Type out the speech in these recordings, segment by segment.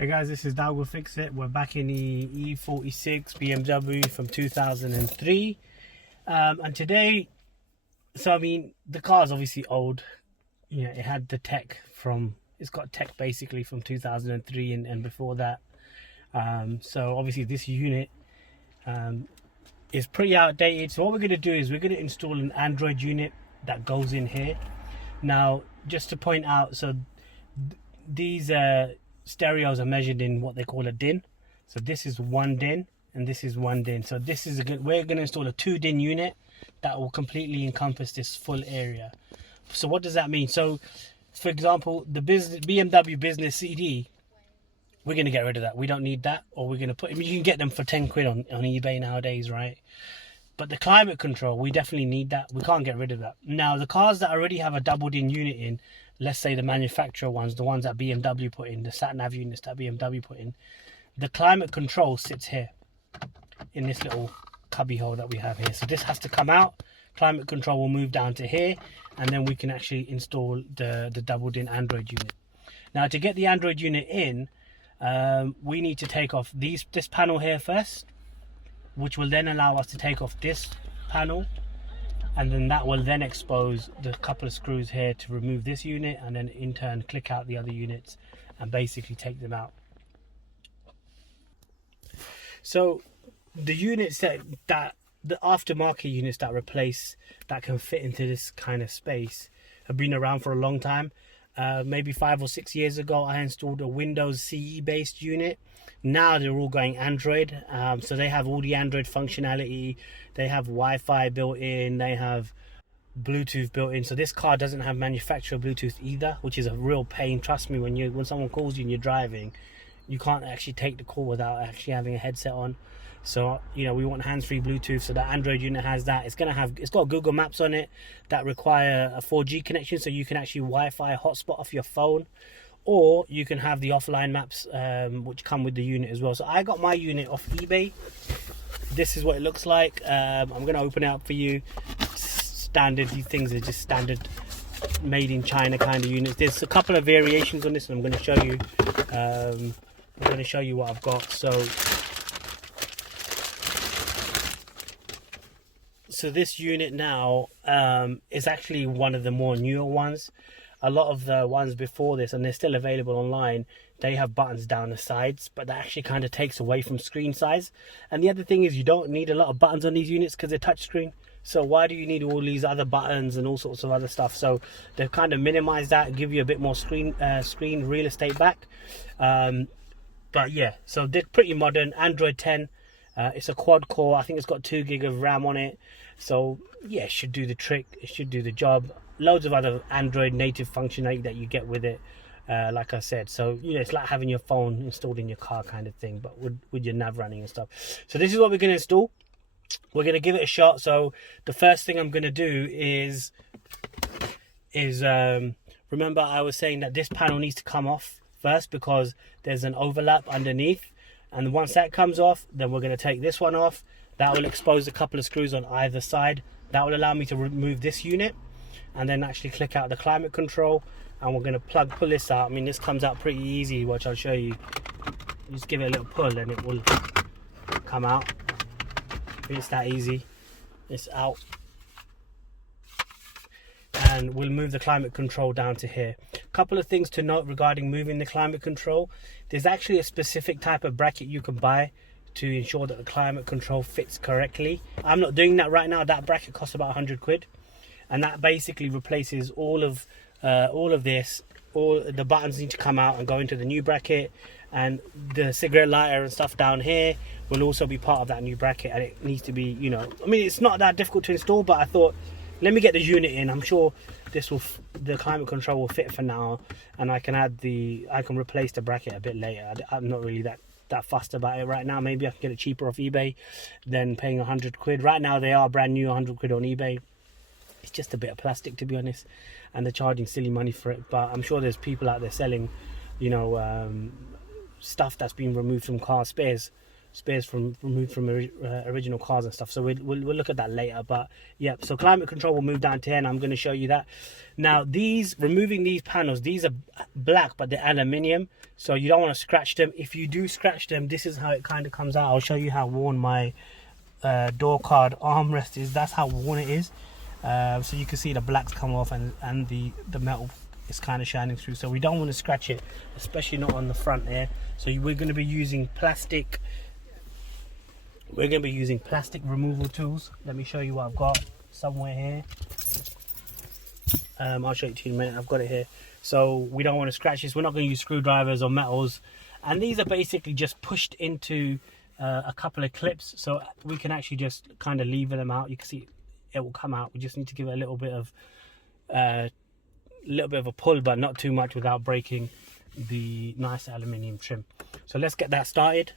Hey guys, this is Dongle Fix It. We're back in the E46 BMW from 2003. And today, so I mean, the car's obviously old. You know, it had the tech it's got tech basically from 2003 and before that. So obviously this unit is pretty outdated. So what we're going to do is we're going to install an Android unit that goes in here. Now, just to point out, so these stereos are measured in what they call a DIN. So this is one DIN and this is one DIN. So this is we're going to install a 2 DIN unit that will completely encompass this full area. So what does that mean? So for example, the BMW business CD, we're going to get rid of that. We don't need that. Or we're going to put, I mean, you can get them for 10 quid on eBay nowadays, right? But the climate control, we definitely need that. We can't get rid of that. Now, the cars that already have a double DIN unit in, let's say the manufacturer ones, the ones that BMW put in, the sat nav units that BMW put in, the climate control sits here in this little cubby hole that we have here. So this has to come out. Climate control will move down to here, and then we can actually install the double DIN Android unit. Now, to get the Android unit in, we need to take off this panel here first, which will then allow us to take off this panel, and then that will then expose the couple of screws here to remove this unit, and then in turn click out the other units and basically take them out. So the units that the aftermarket units that replace, that can fit into this kind of space, have been around for a long time. Maybe 5 or 6 years ago I installed a Windows CE based unit. Now they're all going Android, so they have all the Android functionality. They have Wi-Fi built in, they have Bluetooth built in. So this car doesn't have manufacturer Bluetooth either, which is a real pain. Trust me, when someone calls you and you're driving, you can't actually take the call without actually having a headset on. So you know, we want hands-free Bluetooth, so that Android unit has that. It's got Google Maps on it that require a 4G connection, so you can actually Wi-Fi hotspot off your phone, or you can have the offline maps which come with the unit as well. So I got my unit off eBay. This is what it looks like. I'm going to open it up for you. Standard, these things are just standard made in China kind of units. There's a couple of variations on this, and I'm going to show you. I'm going to show you what I've got. So this unit now is actually one of the more newer ones. A lot of the ones before this, and they're still available online, they have buttons down the sides, but that actually kind of takes away from screen size. And the other thing is, you don't need a lot of buttons on these units because they're touchscreen. So why do you need all these other buttons and all sorts of other stuff? So they've kind of minimized that, give you a bit more screen real estate back. But yeah, so they're pretty modern. Android 10. It's a quad core. I think it's got 2 gig of RAM on it. So yeah, it should do the trick. It should do the job. Loads of other Android native functionality that you get with it, like I said. So you know, it's like having your phone installed in your car kind of thing, but with your nav running and stuff. So this is what we're going to install. We're going to give it a shot. So the first thing I'm going to do is remember I was saying that this panel needs to come off first because there's an overlap underneath. And once that comes off, then we're going to take this one off. That will expose a couple of screws on either side. That will allow me to remove this unit and then actually click out the climate control. And we're going to pull this out. I mean, this comes out pretty easy, which I'll show you. Just give it a little pull and it will come out. It's that easy. It's out. And we'll move the climate control down to here. A couple of things to note regarding moving the climate control. There's actually a specific type of bracket you can buy to ensure that the climate control fits correctly. I'm not doing that right now. That bracket costs about 100 quid, and that basically replaces all of this. All the buttons need to come out and go into the new bracket, and the cigarette lighter and stuff down here will also be part of that new bracket, and it needs to be, you know, I mean, it's not that difficult to install, but I thought, let me get the unit in. I'm sure the climate control will fit for now, and I can replace the bracket a bit later. I'm not really that fussed about it right now. Maybe I can get it cheaper off eBay than paying 100 quid. Right now they are brand new, 100 quid on eBay. It's just a bit of plastic, to be honest, and they're charging silly money for it. But I'm sure there's people out there selling, you know, stuff that's been removed from car spares spares from removed from original cars and stuff. So we'll look at that later. But yeah, so climate control will move down to here, and I'm going to show you that. Now removing these panels, these are black but they're aluminium, so you don't want to scratch them. If you do scratch them, this is how it kind of comes out. I'll show you how worn my door card armrest is. That's how worn it is. So you can see the blacks come off, and the metal is kind of shining through, so we don't want to scratch it, especially not on the front here. So we're going to be using plastic removal tools. Let me show you what I've got somewhere here. I'll show it to you in a minute. I've got it here. So we don't want to scratch this. We're not going to use screwdrivers or metals, and these are basically just pushed into a couple of clips, so we can actually just kind of lever them out. You can see it will come out. We just need to give it a little bit of a pull, but not too much without breaking the nice aluminium trim. So let's get that started.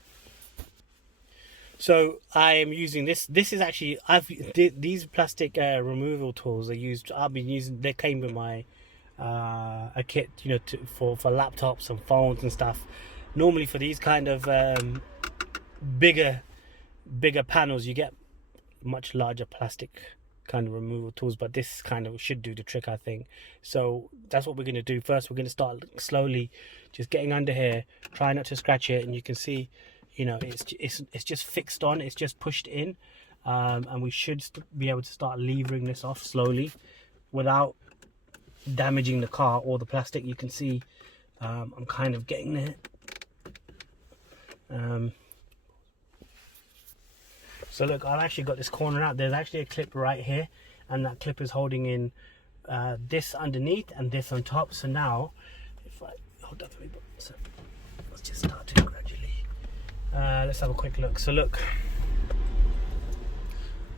So I am using this is actually, these plastic removal tools I've been using. They came with my a kit, you know, for laptops and phones and stuff. Normally for these kind of bigger panels, you get much larger plastic kind of removal tools, but this kind of should do the trick, I think. So that's what we're going to do. First we're going to start slowly just getting under here, try not to scratch it, and you can see, you know, it's just fixed on, it's just pushed in, and we should be able to start levering this off slowly without damaging the car or the plastic. You can see I'm kind of getting there. So look, I've actually got this corner out. There's actually a clip right here, and that clip is holding in this underneath and this on top. So now, if I hold up, so let's just start to gradually. Let's have a quick look. So look,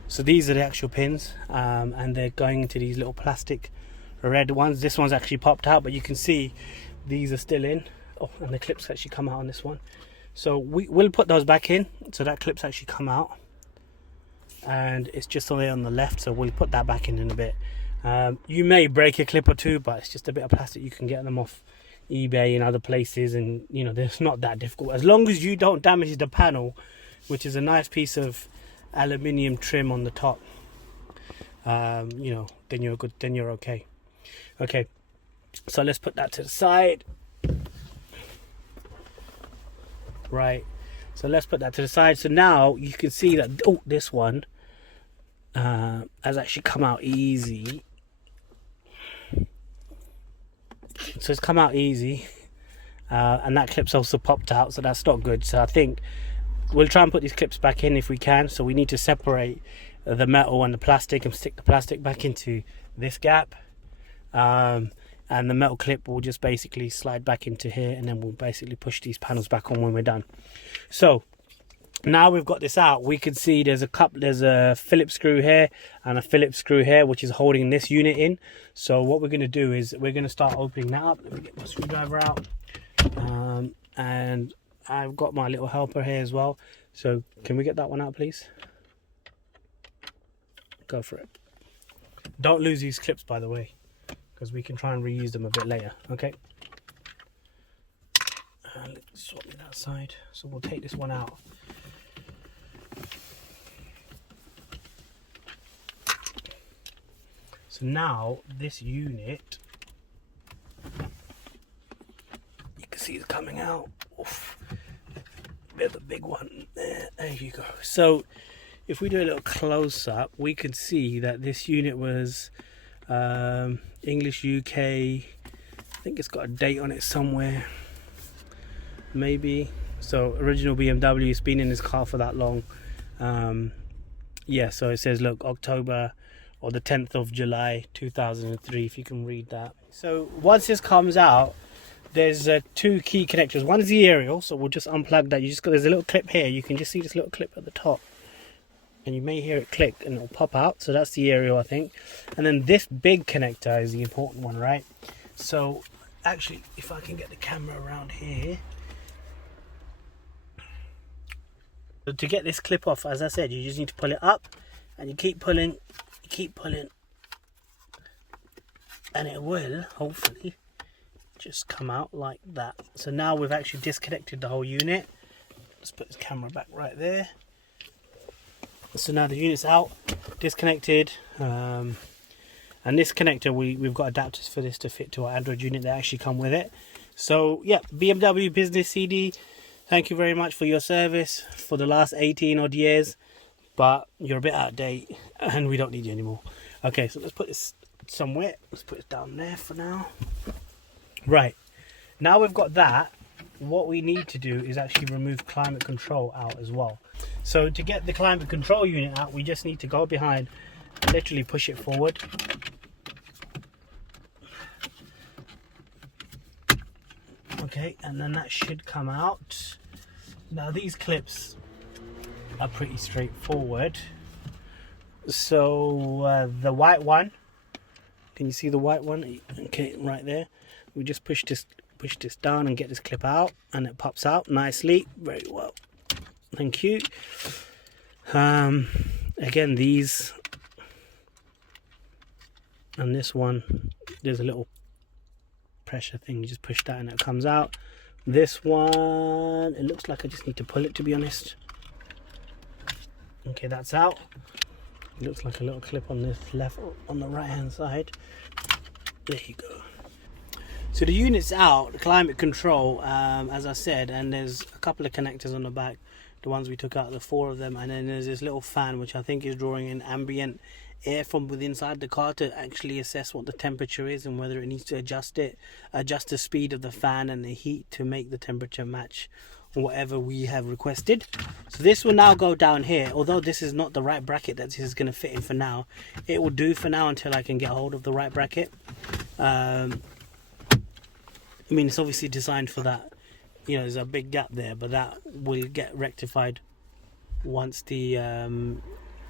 so these are the actual pins, and they're going into these little plastic red ones. This one's actually popped out, but you can see these are still in. Oh, and the clips actually come out on this one. So we'll put those back in. So that clip's actually come out, and it's just on there on the left, so we'll put that back in a bit. You may break a clip or two, but it's just a bit of plastic. You can get them off eBay and other places, and you know, it's not that difficult as long as you don't damage the panel, which is a nice piece of aluminium trim on the top. You know, then you're good, then you're okay. Okay, so let's put that to the side. Right, so let's put that to the side. So now you can see that, oh, this one has actually come out easy. So it's come out easy, and that clip's also popped out, so that's not good. So I think we'll try and put these clips back in if we can. So we need to separate the metal and the plastic and stick the plastic back into this gap, and the metal clip will just basically slide back into here, and then we'll basically push these panels back on when we're done. So now we've got this out, we can see there's a Phillips screw here and a Phillips screw here, which is holding this unit in. So what we're going to do is we're going to start opening that up. Let me get my screwdriver out, and I've got my little helper here as well. So can we get that one out, please? Go for it. Don't lose these clips, by the way, because we can try and reuse them a bit later. Okay, let's swap it that side. So we'll take this one out. So now this unit, you can see it's coming out. Oof. Bit of a big one there. There you go. So if we do a little close up, we can see that this unit was English UK. I think it's got a date on it somewhere, maybe. So original BMW. It's been in this car for that long. Yeah, so it says, look, October or the 10th of July 2003, if you can read that. So once this comes out, there's two key connectors. One is the aerial, so we'll just unplug that. There's a little clip here. You can just see this little clip at the top, and you may hear it click and it'll pop out. So that's the aerial, I think. And then this big connector is the important one, right? So actually, if I can get the camera around here. So to get this clip off, as I said, you just need to pull it up, and you keep pulling, and it will hopefully just come out like that. So now we've actually disconnected the whole unit. let's put this camera back right there. So now the unit's out, disconnected, and this connector, we've got adapters for this to fit to our Android unit that actually come with it. So yeah, BMW Business CD, thank you very much for your service for the last 18 odd years, but you're a bit out of date and we don't need you anymore. Okay, so let's put this somewhere. Let's put it down there for now. Right, now we've got that, what we need to do is actually remove climate control out as well. So to get the climate control unit out, we just need to go behind, literally push it forward. Okay, and then that should come out. Now these clips are pretty straightforward. So the white one, can you see the white one? Okay, right there. We just push this down and get this clip out, and it pops out nicely. Very well, thank you. Again, these and this one, there's a little pressure thing, you just push that and it comes out. This one, it looks like I just need to pull it, to be honest. Okay, that's out. It looks like a little clip on this left, on the right hand side. There you go. So the unit's out, the climate control, as I said, and there's a couple of connectors on the back, the ones we took out, the 4 of them, and then there's this little fan which I think is drawing in ambient air from within inside the car to actually assess what the temperature is and whether it needs to adjust the speed of the fan and the heat to make the temperature match whatever we have requested. So this will now go down here, although this is not the right bracket that this is going to fit in for now. It will do for now until I can get hold of the right bracket. I mean, it's obviously designed for that, you know, there's a big gap there, but that will get rectified once the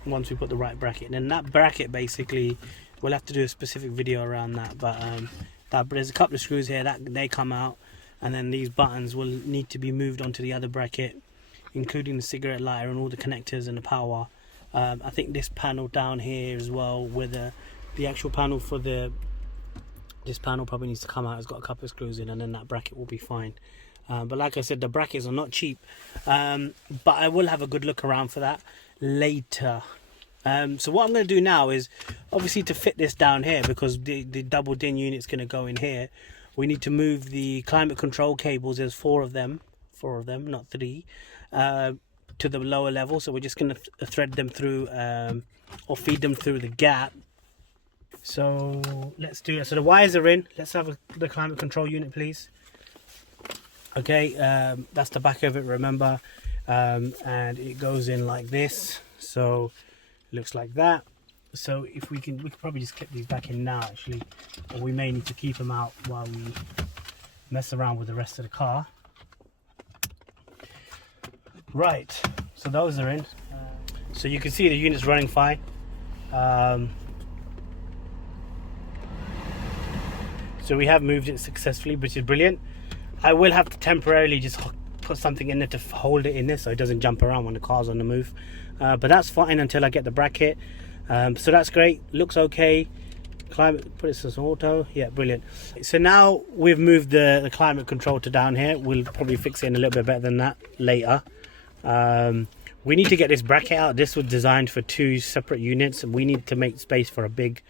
once we put the right bracket in. And that bracket, basically, we'll have to do a specific video around that, but there's a couple of screws here that they come out, and then these buttons will need to be moved onto the other bracket, including the cigarette lighter and all the connectors and the power. I think this panel down here as well, with the actual panel for this panel probably needs to come out. It's got a couple of screws in, and then that bracket will be fine. But like I said, the brackets are not cheap, but I will have a good look around for that later. So what I'm going to do now is, obviously, to fit this down here, because the double DIN unit's going to go in here, we need to move the climate control cables. There's 4 of them, not 3, to the lower level. So we're just going to thread them through, or feed them through the gap. So let's do it. So the wires are in. Let's have the climate control unit, please. Okay, that's the back of it, remember, and it goes in like this. So it looks like that. So if we could probably just clip these back in now, actually, or we may need to keep them out while we mess around with the rest of the car. Right, so those are in. So you can see the unit's running fine. So we have moved it successfully, which is brilliant. I will have to temporarily just put something in there to hold it in there so it doesn't jump around when the car's on the move. But that's fine until I get the bracket. So that's great, looks okay. Climate, put it as auto, yeah, brilliant. So now we've moved the climate control to down here. We'll probably fix it in a little bit better than that later. We need to get this bracket out. This was designed for 2 separate units, and we need to make space for a big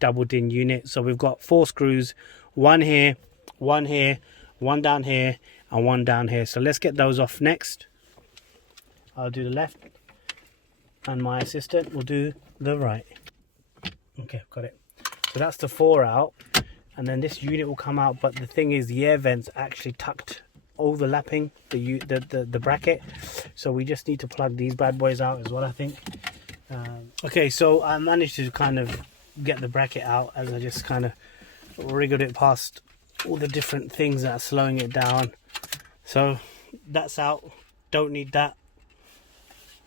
double DIN unit. So we've got 4 screws, 1 here, 1 here, 1 down here, and 1 down here. So let's get those off next. I'll do the left, and my assistant will do the right. Okay, got it. So that's the 4 out, and then this unit will come out. But the thing is, the air vents actually tucked, overlapping the bracket. So we just need to plug these bad boys out as well, I think. Okay, so I managed to kind of get the bracket out as I just kind of wriggled it past all the different things that are slowing it down. So that's out, don't need that,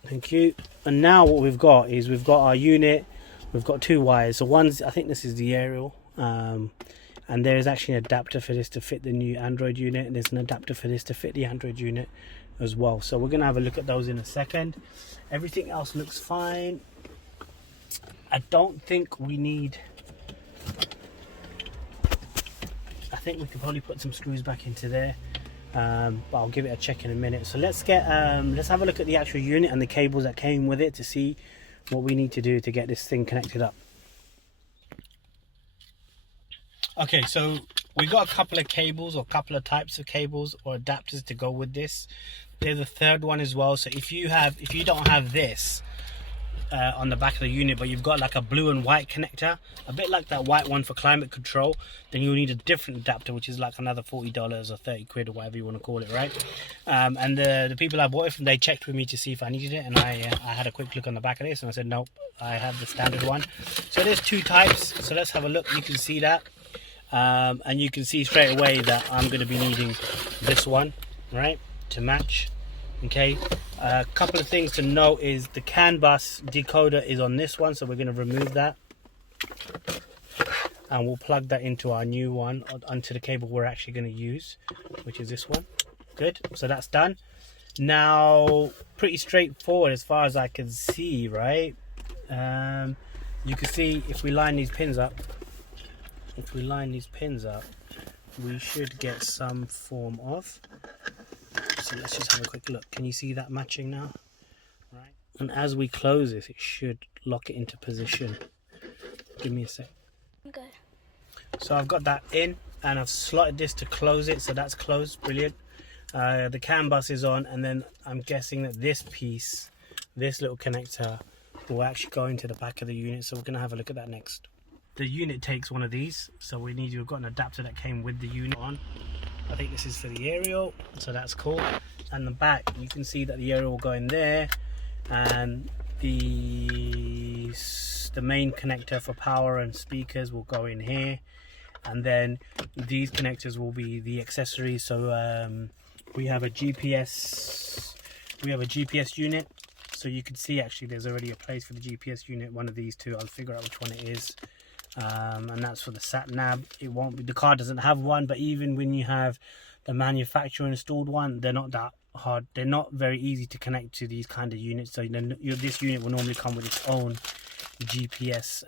thank you. And now what we've got is we've got our unit, we've got 2 wires. So one's, I think this is the aerial, and there is actually an adapter for this to fit the new Android unit, and there's an adapter for this to fit the Android unit as well. So we're going to have a look at those in a second. Everything else looks fine. I don't think we need, I think we could probably put some screws back into there. but I'll give it a check in a minute. So let's have a look at the actual unit and the cables that came with it to see what we need to do to get this thing connected up. Okay, so we got a couple of cables, or a couple of types of cables or adapters to go with this. There's a third one as well. So if you don't have this on the back of the unit, but you've got like a blue and white connector, a bit like that white one for climate control, then you'll need a different adapter, which is like another $40 or 30 quid or whatever you want to call it, right? And the people I bought it from, they checked with me to see if I needed it, and I had a quick look on the back of this and I said nope, I have the standard one. So there's two types, so let's have a look. You can see that, and you can see straight away that I'm going to be needing this one, right, to match. Okay, a couple of things to note is the CAN bus decoder is on this one, so we're going to remove that and we'll plug that into our new one, onto the cable we're actually going to use, which is this one. Good, so that's done. Now, pretty straightforward as far as I can see, right? You can see if we line these pins up, we should get some form of. So let's just have a quick look. Can you see that matching now? Right. And as we close this, it should lock it into position. Give me a sec. Okay. So I've got that in, and I've slotted this to close it. So that's closed. Brilliant. The CAN bus is on, and then I'm guessing that this piece, this little connector, will actually go into the back of the unit. So we're going to have a look at that next. The unit takes one of these, so we've got an adapter that came with the unit on. I think this is for the aerial, so that's cool. And the back, you can see that the aerial will go in there, and the main connector for power and speakers will go in here, and then these connectors will be the accessories. So we have a GPS unit, so you can see actually there's already a place for the GPS unit, one of these two. I'll figure out which one it is. And that's for the sat nav. It won't be, the car doesn't have one, but even when you have the manufacturer installed one, they're not that hard, they're not very easy to connect to these kind of units. So then this unit will normally come with its own GPS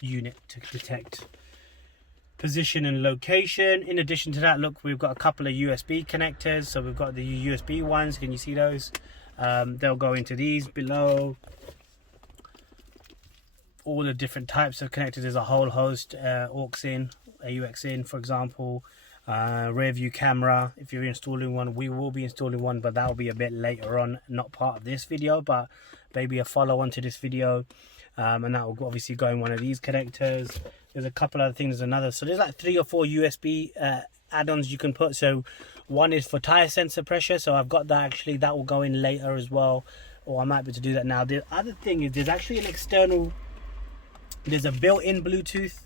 unit to detect position and location. In addition to that, look, we've got a couple of USB connectors. So we've got the USB ones, can you see those? They'll go into these below. All the different types of connectors, there's a whole host, aux in, AUX in, for example, rear view camera. If you're installing one, we will be installing one, but that will be a bit later on, not part of this video, but maybe a follow on to this video. And that will obviously go in one of these connectors. There's a couple other things, so there's like 3 or 4 USB add-ons you can put. So one is for tire sensor pressure, so I've got that actually, that will go in later as well, or I might be able to do that now. The other thing is there's actually an external, there's a built-in Bluetooth,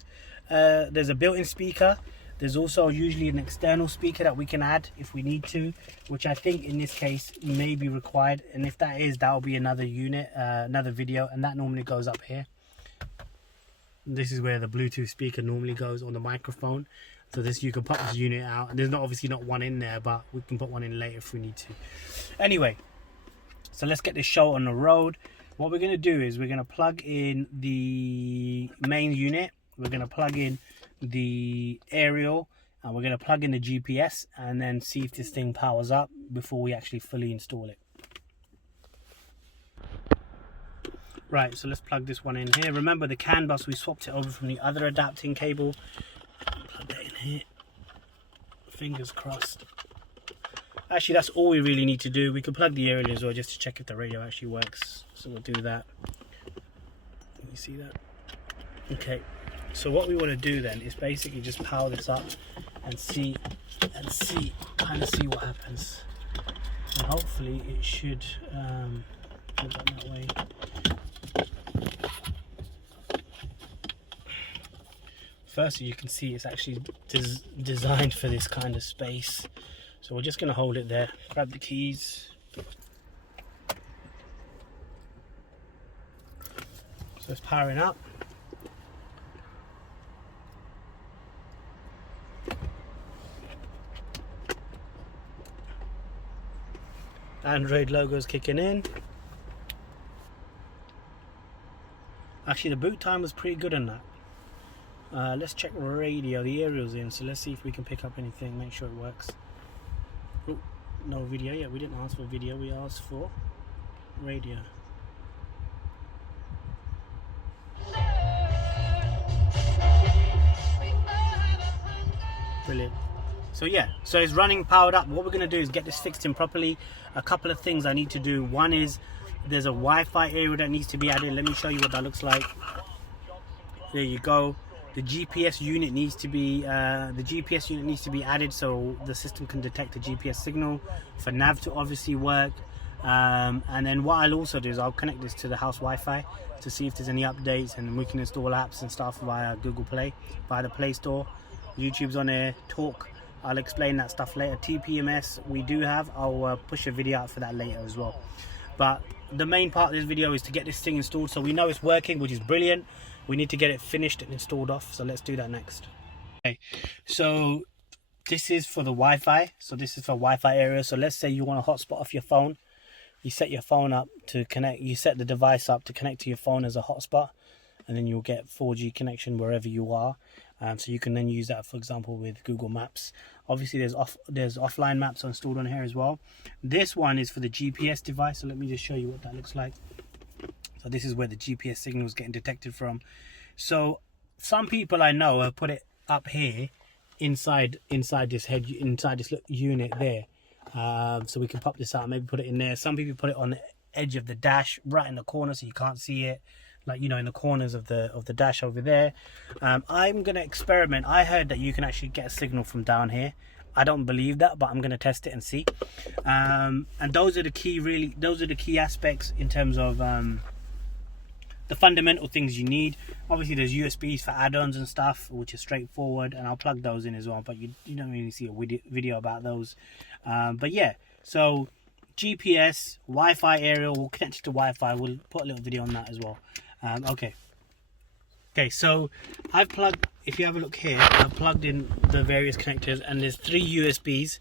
there's a built-in speaker. There's also usually an external speaker that we can add if we need to, which I think in this case may be required. And if that is, that will be another unit, another video, and that normally goes up here. This is where the Bluetooth speaker normally goes on the microphone. So this, you can pop this unit out. There's obviously not one in there, but we can put one in later if we need to. Anyway, so let's get this show on the road. What we're going to do is we're going to plug in the main unit, we're going to plug in the aerial, and we're going to plug in the GPS, and then see if this thing powers up before we actually fully install it. Right, so let's plug this one in here. Remember the CAN bus, we swapped it over from the other adapting cable. Plug that in here. Fingers crossed. Actually, that's all we really need to do. We can plug the aerial as well, just to check if the radio actually works. So we'll do that. Can you see that? Okay. So what we want to do then is basically just power this up and see kind of see what happens. And hopefully it should go that way. Firstly, you can see it's actually designed for this kind of space. So we're just going to hold it there, grab the keys. So it's powering up. Android logo's kicking in. Actually, the boot time was pretty good on that. Let's check radio. The aerial's in, so let's see if we can pick up anything, make sure it works. No video. Yeah, we didn't ask for video, we asked for radio. Brilliant. So yeah, so it's running powered up. What we're going to do is get this fixed in properly. A couple of things I need to do. One is there's a Wi-Fi area that needs to be added. Let me show you what that looks like. There you go. The GPS unit needs to be added so the system can detect the GPS signal for nav to obviously work. And then what I'll also do is I'll connect this to the house Wi-Fi to see if there's any updates, and we can install apps and stuff via Google Play, via the Play Store. YouTube's on there. Talk, I'll explain that stuff later. TPMS we do have. I'll push a video out for that later as well. But the main part of this video is to get this thing installed so we know it's working, which is brilliant. We need to get it finished and installed off, so let's do that next. Okay, so this is for the Wi-Fi. So this is for Wi-Fi area. So let's say you want a hotspot off your phone. You set your phone up to connect, you set the device up to connect to your phone as a hotspot, and then you'll get 4G connection wherever you are. So you can then use that, for example, with Google Maps. Obviously there's offline maps installed on here as well. This one is for the GPS device, so let me just show you what that looks like. So this is where the GPS signal is getting detected from. So some people I know have put it up here inside this unit there. So we can pop this out, maybe put it in there. Some people put it on the edge of the dash, right in the corner, so you can't see it, like, you know, in the corners of the dash over there. I'm gonna experiment. I heard that you can actually get a signal from down here. I don't believe that, but I'm gonna test it and see. And those are the key aspects in terms of the fundamental things you need. Obviously there's USBs for add-ons and stuff, which is straightforward, and I'll plug those in as well, but you don't really see a video about those. But yeah, so GPS, Wi-Fi area, we'll connect it to Wi-Fi. We'll put a little video on that as well. Okay, so I've plugged, if you have a look here, I've plugged in the various connectors, and there's 3 USBs.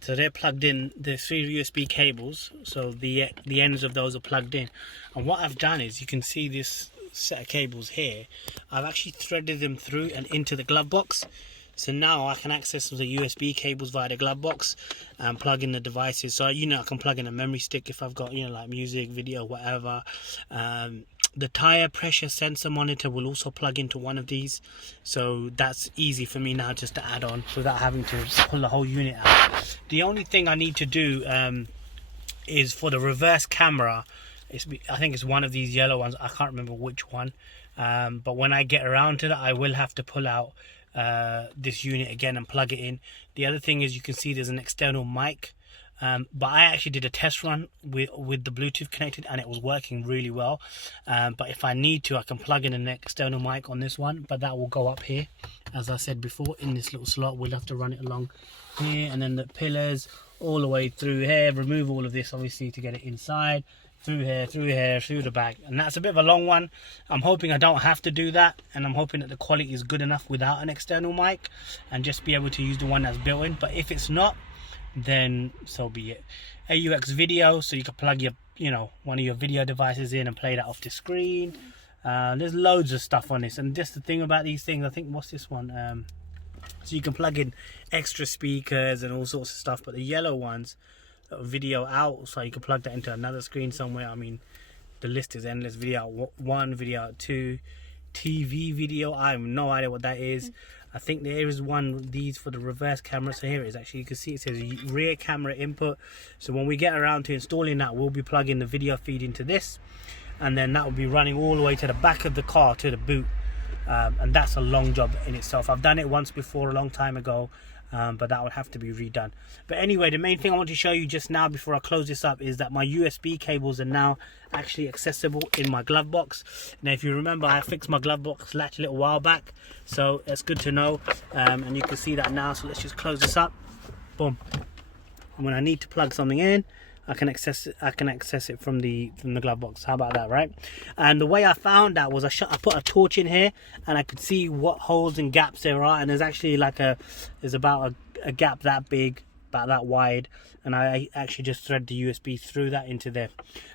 So they're plugged in, there's 3 USB cables, so the ends of those are plugged in. And what I've done is, you can see this set of cables here, I've actually threaded them through and into the glove box. So now I can access the USB cables via the glove box and plug in the devices. So, you know, I can plug in a memory stick if I've got, you know, like music, video, whatever. The tire pressure sensor monitor will also plug into one of these. So that's easy for me now just to add on without having to pull the whole unit out. The only thing I need to do is for the reverse camera. I think it's one of these yellow ones. I can't remember which one. But when I get around to that, I will have to pull out this unit again and plug it in. The other thing is, you can see there's an external mic, but I actually did a test run with the Bluetooth connected, and it was working really well. But if I need to, I can plug in an external mic on this one, but that will go up here, as I said before, in this little slot. We'll have to run it along here, and then the pillars all the way through here. Remove all of this obviously to get it inside, through here, through the back. And that's a bit of a long one. I'm hoping I don't have to do that, and I'm hoping that the quality is good enough without an external mic and just be able to use the one that's built in. But if it's not, then so be it. AUX video, so you can plug your, you know, one of your video devices in and play that off the screen. There's loads of stuff on this, and just the thing about these things, I think, what's this one, so you can plug in extra speakers and all sorts of stuff. But the yellow ones, video out, so you can plug that into another screen somewhere. I mean, the list is endless. Video out 1, video out 2, TV video, I have no idea what that is. I think there is one of these for the reverse camera. So here it is. Actually, you can see it says rear camera input. So when we get around to installing that, we'll be plugging the video feed into this, and then that will be running all the way to the back of the car, to the boot. And that's a long job in itself. I've done it once before a long time ago, but that would have to be redone. But anyway, the main thing I want to show you just now before I close this up is that my USB cables are now actually accessible in my glove box. Now, if you remember, I fixed my glove box latch a little while back, so it's good to know. And you can see that now. So let's just close this up. Boom. And when I need to plug something in, I can access it from the glove box. How about that, right? And the way I found that was I put a torch in here, and I could see what holes and gaps there are. And there's actually like there's about a gap that big, about that wide, and I actually just thread the USB through that into there.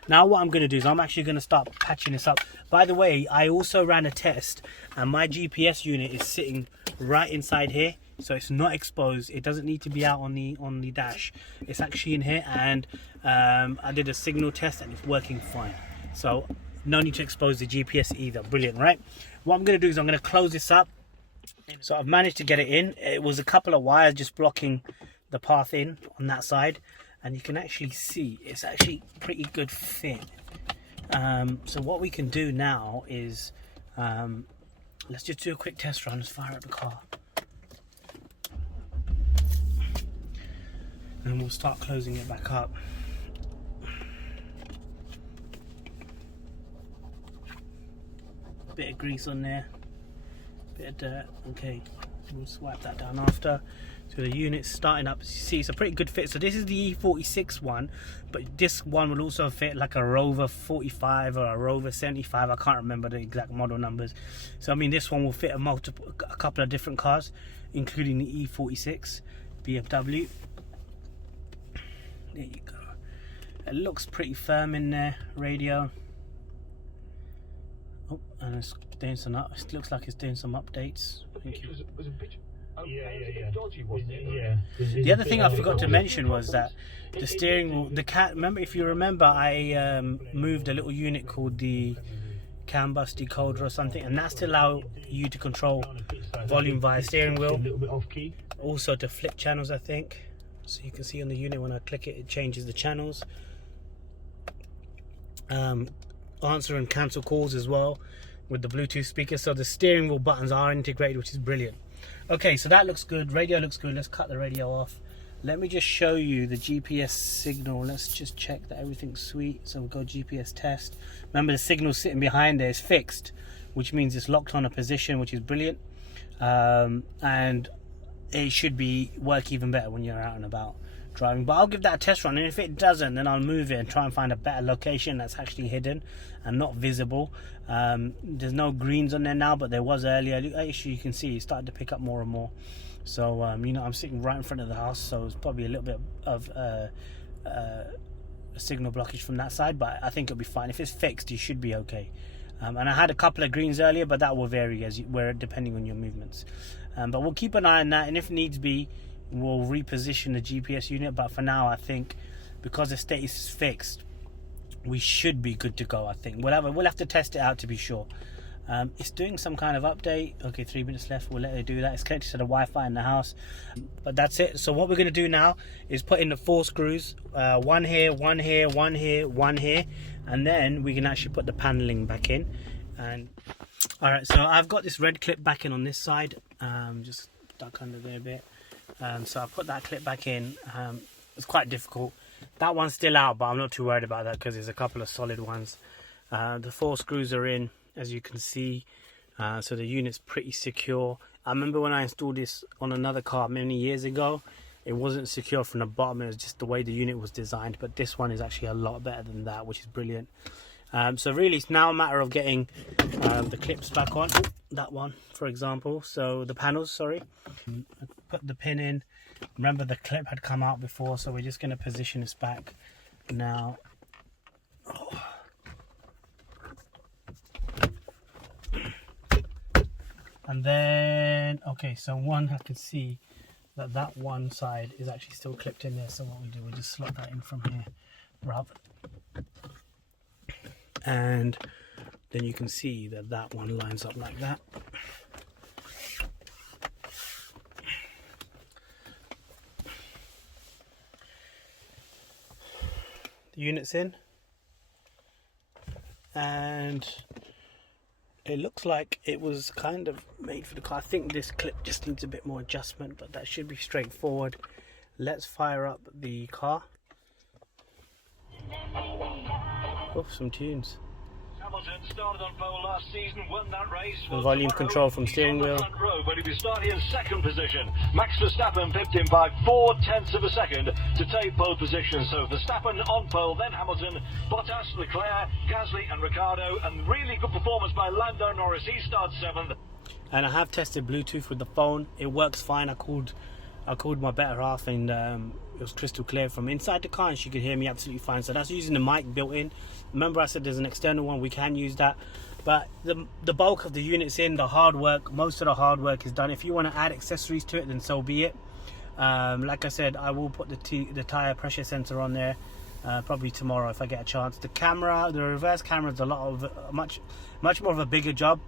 Now what I'm going to do is I'm actually going to start patching this up. By the way, I also ran a test, and my GPS unit is sitting right inside here so it's not exposed. It doesn't need to be out on the dash. It's actually in here, and I did a signal test and it's working fine. So no need to expose the GPS either. Brilliant, right? What I'm going to do is I'm going to close this up. So I've managed to get it in. It was a couple of wires just blocking the path in on that side, and you can actually see it's actually pretty good fit. So what we can do now is let's just do a quick test run. Let's fire up the car and we'll start closing it back up. Bit of grease on there, bit of dirt. Okay, we'll swipe that down after. So the unit's starting up. As you see, it's a pretty good fit. So this is the E46 one, but this one will also fit like a Rover 45 or a Rover 75. I can't remember the exact model numbers. So I mean, this one will fit a couple of different cars, including the E46 BMW. There you go. It looks pretty firm in there. Radio. Oh, and it's doing some up. It looks like it's doing some updates. Thank you. Yeah. The other thing I forgot to mention was that the steering wheel, remember, if you remember, I moved a little unit called the CAN bus decoder or something, and that's to allow you to control volume via steering wheel. Also to flip channels, I think. So you can see on the unit when I click it, it changes the channels. Answer and cancel calls as well with the Bluetooth speaker. So the steering wheel buttons are integrated, which is brilliant. Okay, so that looks good. Radio looks good. Let's cut the radio off. Let me just show you the GPS signal. Let's just check that everything's sweet. So we'll go GPS test. Remember, the signal sitting behind there is fixed, which means it's locked on a position, which is brilliant. And it should work even better when you're out and about driving. But I'll give that a test run, and if it doesn't, then I'll move it and try and find a better location that's actually hidden and not visible. There's no greens on there now, but there was earlier. Actually, you can see it started to pick up more and more. So you know, I'm sitting right in front of the house, so it's probably a little bit of a signal blockage from that side, but I think it'll be fine. If it's fixed, you should be okay. And I had a couple of greens earlier, but that will vary depending on your movements. But we'll keep an eye on that, and if needs be, we'll reposition the GPS unit. But for now, I think because the status is fixed, we should be good to go. I think we'll have to test it out to be sure. It's doing some kind of update. Okay, 3 minutes left. We'll let it do that. It's connected to the Wi-Fi in the house. But that's it. So what we're going to do now is put in the 4 screws. One here, one here, one here, one here, and then we can actually put the paneling back in. And all right, so I've got this red clip back in on this side. Just stuck under there a bit. So I put that clip back in. It's quite difficult. That one's still out, but I'm not too worried about that because there's a couple of solid ones. The 4 screws are in, as you can see. So the unit's pretty secure. I remember when I installed this on another car many years ago, it wasn't secure from the bottom. It was just the way the unit was designed. But this one is actually a lot better than that, which is brilliant. So really, it's now a matter of getting the clips back on. That one, for example. So the panels, sorry. I put the pin in. Remember, the clip had come out before, so we're just going to position this back now. And then, okay, so I can see that one side is actually still clipped in there. So what we'll do, we'll just slot that in from here, and then you can see that one lines up like that. The unit's in, and it looks like it was kind of made for the car. I think this clip just needs a bit more adjustment, but that should be straightforward. Let's fire up the car. Oh, some tunes. Hamilton started on pole last season, won that race. The volume control from steering wheel. But he'll be starting in second position. Max Verstappen pipped him by 0.4 of a second to take pole position. So Verstappen on pole, then Hamilton, Bottas, Leclerc, Gasly and Ricciardo, and really good performance by Lando Norris. He starts 7th. And I have tested Bluetooth with the phone. It works fine. I called my better half, and was crystal clear from inside the car, and she could hear me absolutely fine. So that's using the mic built in. Remember I said there's an external one, we can use that. But the bulk of the unit's in, the hard work, most of the hard work is done. If you want to add accessories to it, then so be it. Like I said, I will put the tire pressure sensor on there probably tomorrow if I get a chance. The camera, the reverse camera is a lot of much more of a bigger job.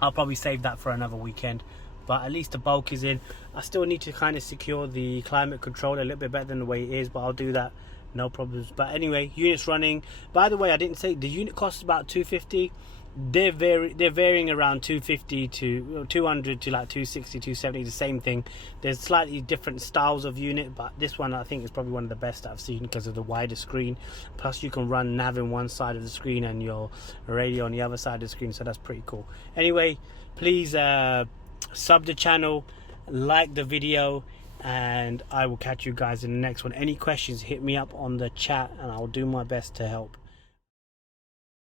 I'll probably save that for another weekend, but at least the bulk is in. I still need to kind of secure the climate control a little bit better than the way it is, but I'll do that, no problems. But anyway, unit's running. By the way, I didn't say the unit costs about $250. They're varying around 250 to 200 to like 260, 270, the same thing. There's slightly different styles of unit, but this one I think is probably one of the best I've seen because of the wider screen. Plus you can run nav in one side of the screen and your radio on the other side of the screen, so that's pretty cool. Anyway, please sub the channel, like the video, and I will catch you guys in the next one. Any questions, hit me up on the chat and I'll do my best to help.